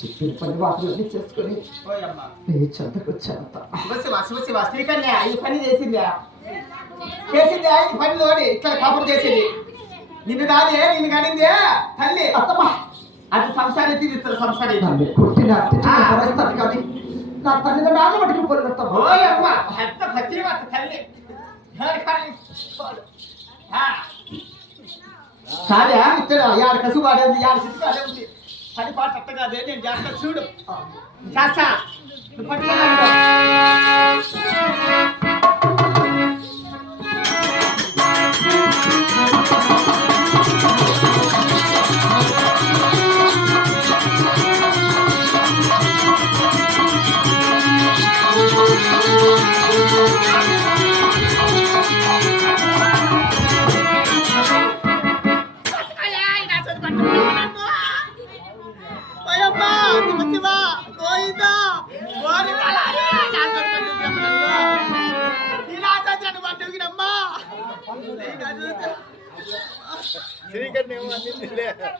చెప్పిన పని వాటిని చేసుకొని నీ చెంతకు చెంత శ్రీకన్య ఈ పని చేసిందా చేసిందా ఈ పని లోడి ఇట్లా కబురు చేసింది నిన్ను కాదే నిన్ను కనిందే తల్లి అత్తమ్మ అది సంసారం తీరుస్తారు సంసారం పుట్టిన పరిస్థితి కానీ నా తల్లిదండ్రులు ఆమె మటుకు పోలినత్తమ్మ ఎంత భద్రత తల్లి కాదా ఇక్కడ యాడ కసు వాడేది యాడ సిద్ధి అదే ఉంది పని పాట అట్టగా అదే నేను జాగ్రత్త చూడు కాసా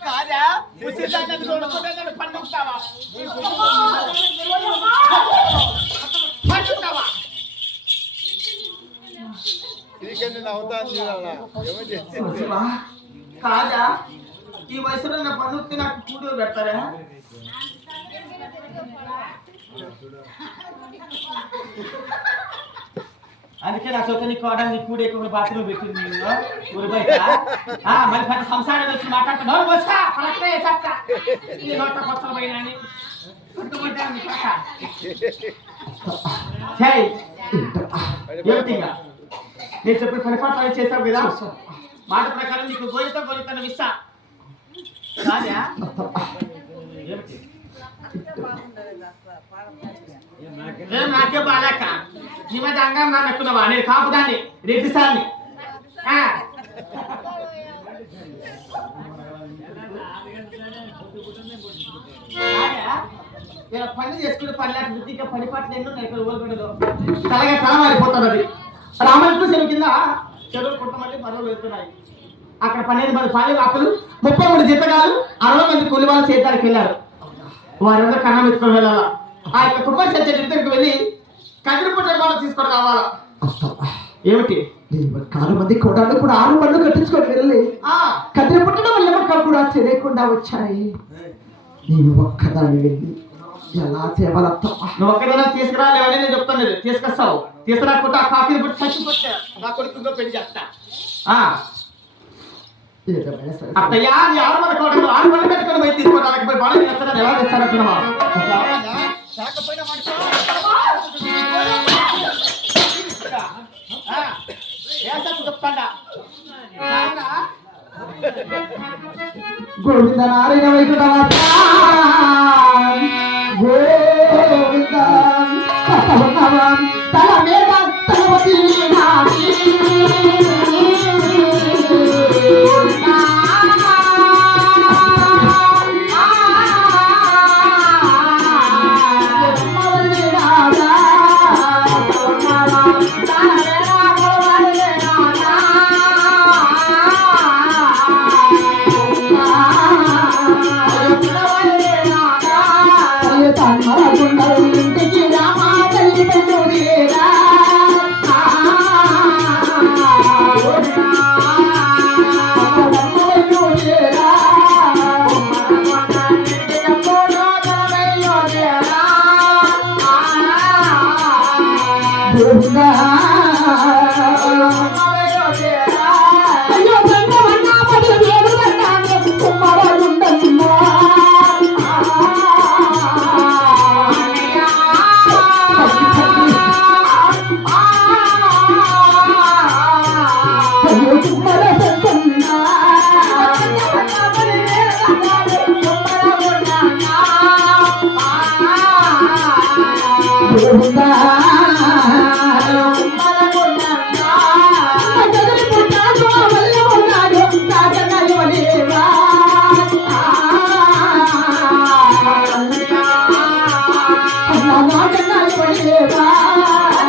కాదా పండుతావా కాదా ఈ వయసులో నా పనుకి నాకు కూడు పెడతారా అందుకే నా సొంత కోడని కూడే బాత్రూమ్ పెట్టింది ఊరి బయట మరి పెద్ద సంసారం వచ్చి మాట్లాడుతున్నావు వస్తా పలకే చెప్తా ఈ నోట కొత్తలు పోయినా నేను చెప్పిన పని పాటలు చేసావు కదా మాట ప్రకారం నీకు గోలితో గోలితనం ఇస్తా కాదా నాకే బాగాక ఈ మధ్య అంగం నాకున్నావా నేను కాపుదాన్ని రెడ్డిసాన్ని ఇలా పని చేసుకుంటే పని లేక బుద్ధిగా పని పాటలు ఎన్నో ఇక్కడ ఓడిపోయదు తలగా తల మారిపోతుంది అది రామకృష్ణ చెరువు కింద చెరువు పుట్టమంది పనులు వెళ్తున్నాయి అక్కడ 12 మంది పని అప్పుడు 30 జీతగాలు 60 మంది కూలి వాళ్ళు చేయడానికి వెళ్ళారు వారందరూ కన్నం ఎత్తుకొని వెళ్ళాలా ఆ యొక్క కుటుంబ దగ్గరికి వెళ్ళి కదిరి పుట్టిన వాళ్ళు తీసుకొని రావాలా ఏమిటి 6 మంది కోడాలు కూడా 6 మంది కట్టించుకొని వెళ్ళి కదిరి పుట్టడం వల్ల మొక్క కూడా తెలియకుండా వచ్చాయి నేను ఒక్కదాన్ని వెళ్ళి ఎలా తేవాలత్తమ్మ నువ్వు ఒక్కదాన్ని తీసుకురాలేవని నేను చెప్తాను తీసుకొస్తావు తీసుకురాకుంటే ఆ కాఫీని పుట్టి చచ్చిపోతా నా కొడుకుందో పెళ్లి చేస్తా అత్తయ్యా 6 మంది కోడలు 6 మంది పెట్టుకొని పోయి తీసుకోవడానికి పోయి బాగా చేస్తారని ఎలా చేస్తారంటున్నావా గోవింద నారాయణ వైకుంఠ గోవింద తల మీద తలవతి Bye.